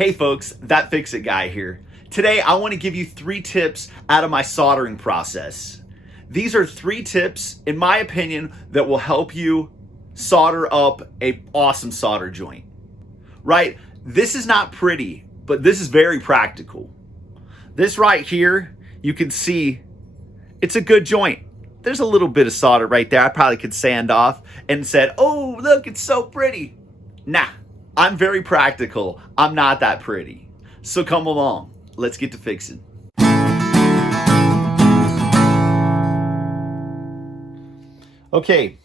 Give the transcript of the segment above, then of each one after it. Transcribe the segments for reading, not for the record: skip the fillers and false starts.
Hey folks, That Fix It Guy here. Today I want to give you 3 tips out of my soldering process. These are 3 tips, in my opinion, that will help you solder up an awesome solder joint. Right? This is not pretty, but this is very practical. This right here, you can see it's a good joint. There's a little bit of solder right there. I probably could sand off and said, oh, look, it's so pretty. Nah. I'm very practical. I'm not that pretty. So come along. Let's get to fixing. Okay,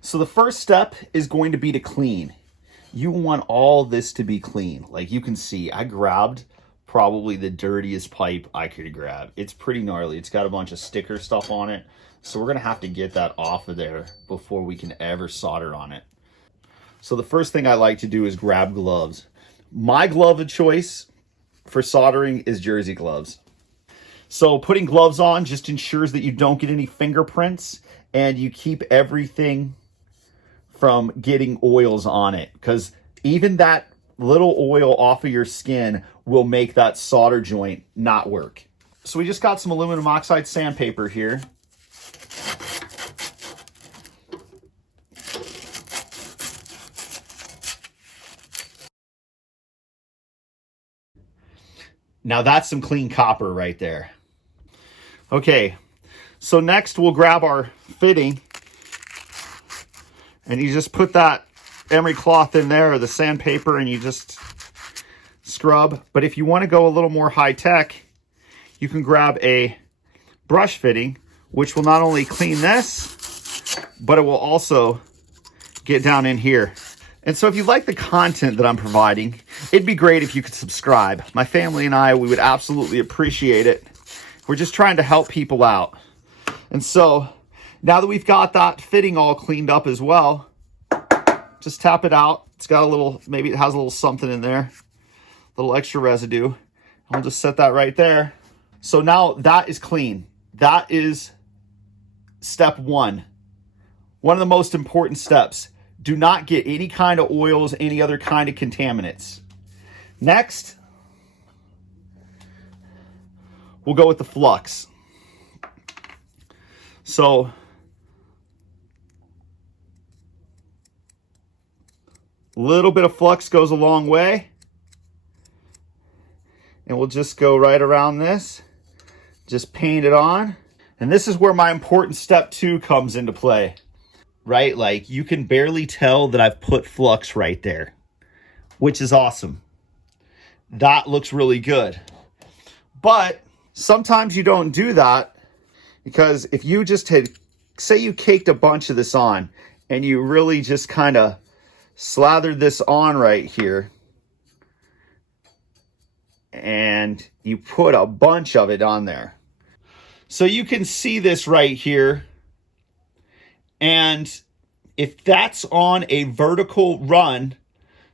so the first step is going to be to clean. You want all this to be clean. Like you can see, I grabbed probably the dirtiest pipe I could grab. It's pretty gnarly. It's got a bunch of sticker stuff on it. So we're gonna have to get that off of there before we can ever solder on it. So the first thing I like to do is grab gloves. My glove of choice for soldering is jersey gloves. So putting gloves on just ensures that you don't get any fingerprints and you keep everything from getting oils on it, because even that little oil off of your skin will make that solder joint not work. So we just got some aluminum oxide sandpaper here. Now that's some clean copper right there. Okay, so next we'll grab our fitting and you just put that emery cloth in there or the sandpaper and you just scrub. But if you want to go a little more high tech, you can grab a brush fitting, which will not only clean this, but it will also get down in here. And so if you like the content that I'm providing, it'd be great if you could subscribe. My family and I, we would absolutely appreciate it. We're just trying to help people out. And so now that we've got that fitting all cleaned up as well, just tap it out. It's got a little, maybe it has a little something in there, a little extra residue. I'll just set that right there. So now that is clean. That is step 1. One of the most important steps. Do not get any kind of oils, any other kind of contaminants. Next, we'll go with the flux. So, a little bit of flux goes a long way. And we'll just go right around this. Just paint it on. And this is where my important step 2 comes into play. Right? Like you can barely tell that I've put flux right there, which is awesome. That looks really good. But sometimes you don't do that, because if you just had, say you caked a bunch of this on and you really just kind of slathered this on right here and you put a bunch of it on there. So you can see this right here. And if that's on a vertical run,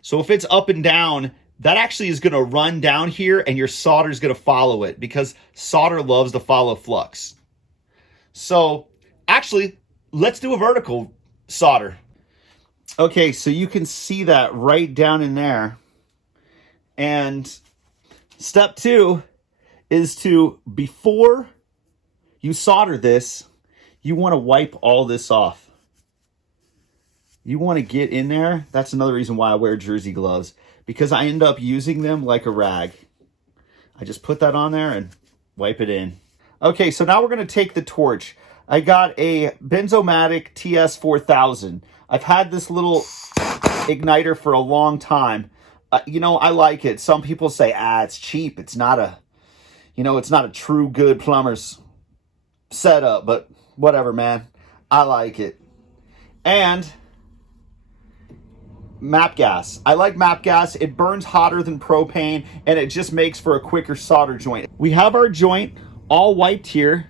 so if it's up and down, that actually is going to run down here and your solder is going to follow it, because solder loves to follow flux. So actually, let's do a vertical solder. Okay, so you can see that right down in there. And step 2 is to, before you solder this, you want to wipe all this off. You want to get in there. That's another reason why I wear jersey gloves, because I end up using them like a rag. I just put that on there and wipe it in. Okay, so now we're going to take the torch. I got a Benzomatic TS4000. I've had this little igniter for a long time. You know, I like it. Some people say, it's cheap. It's not a, it's not a true good plumber's setup, but whatever, man. I like it. And MAPP gas. I like MAPP gas. It burns hotter than propane, and it just makes for a quicker solder joint. We have our joint all wiped here.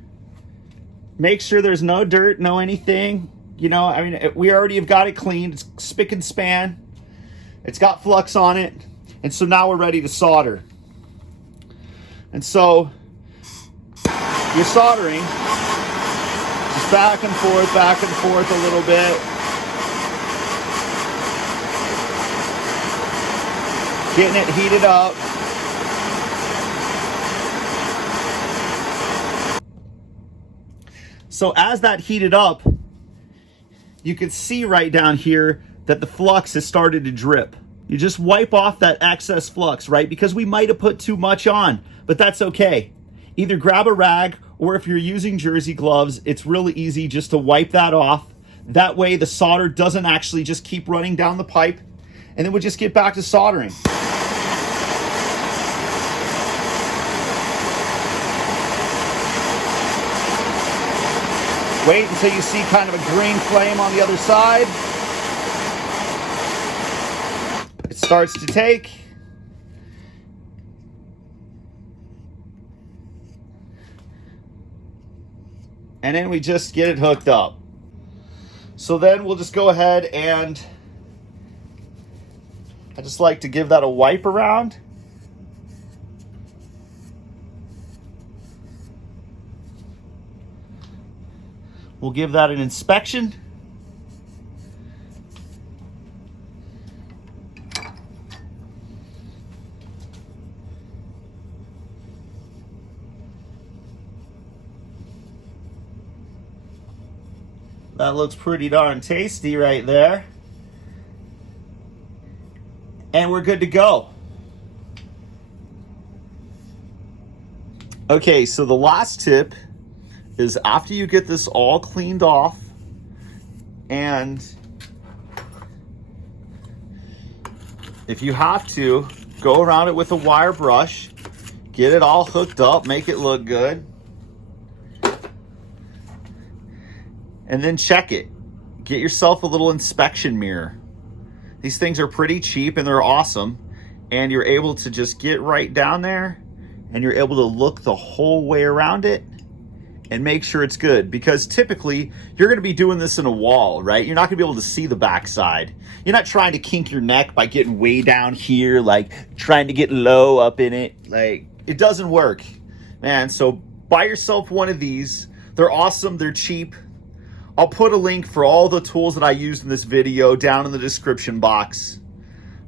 Make sure there's no dirt, no anything. We already have got it cleaned. It's spick and span. It's got flux on it. And so now we're ready to solder. And so you're soldering just back and forth a little bit. getting it heated up. So as that heated up, you can see right down here that the flux has started to drip. You just wipe off that excess flux, right? Because we might have put too much on, but that's okay. Either grab a rag, or if you're using jersey gloves, it's really easy just to wipe that off. That way the solder doesn't actually just keep running down the pipe, and then we'll just get back to soldering. Wait until you see kind of a green flame on the other side. It starts to take. And then we just get it hooked up. So then we'll just go ahead and I just like to give that a wipe around. We'll give that an inspection. That looks pretty darn tasty right there. And we're good to go. Okay, so the last tip is after you get this all cleaned off and if you have to, go around it with a wire brush, get it all hooked up, make it look good, and then check it. Get yourself a little inspection mirror. These things are pretty cheap and they're awesome, and you're able to just get right down there and you're able to look the whole way around it and make sure it's good, because typically you're going to be doing this in a wall, right? You're not going to be able to see the backside. You're not trying to kink your neck by getting way down here, like trying to get low up in it. Like, it doesn't work, man. So buy yourself one of these. They're awesome. They're cheap. I'll put a link for all the tools that I used in this video down in the description box.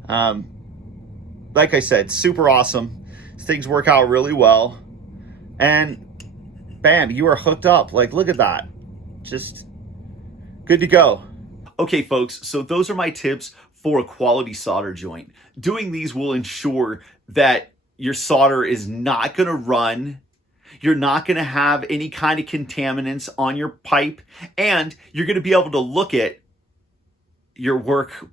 Like I said, super awesome. Things work out really well. And bam, you are hooked up. Like, look at that. Just good to go. Okay, folks, so those are my tips for a quality solder joint. Doing these will ensure that your solder is not going to run. You're not going to have any kind of contaminants on your pipe, and you're going to be able to look at your work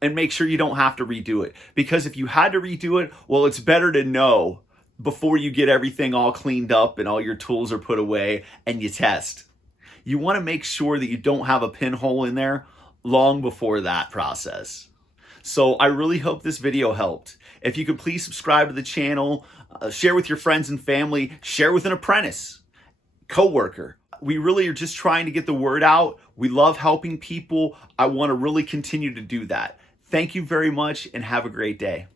and make sure you don't have to redo it. Because if you had to redo it, well, it's better to know before you get everything all cleaned up and all your tools are put away and you test. You want to make sure that you don't have a pinhole in there long before that process. So I really hope this video helped. If you could please subscribe to the channel, share with your friends and family, share with an apprentice, coworker. We really are just trying to get the word out. We love helping people. I want to really continue to do that. Thank you very much and have a great day.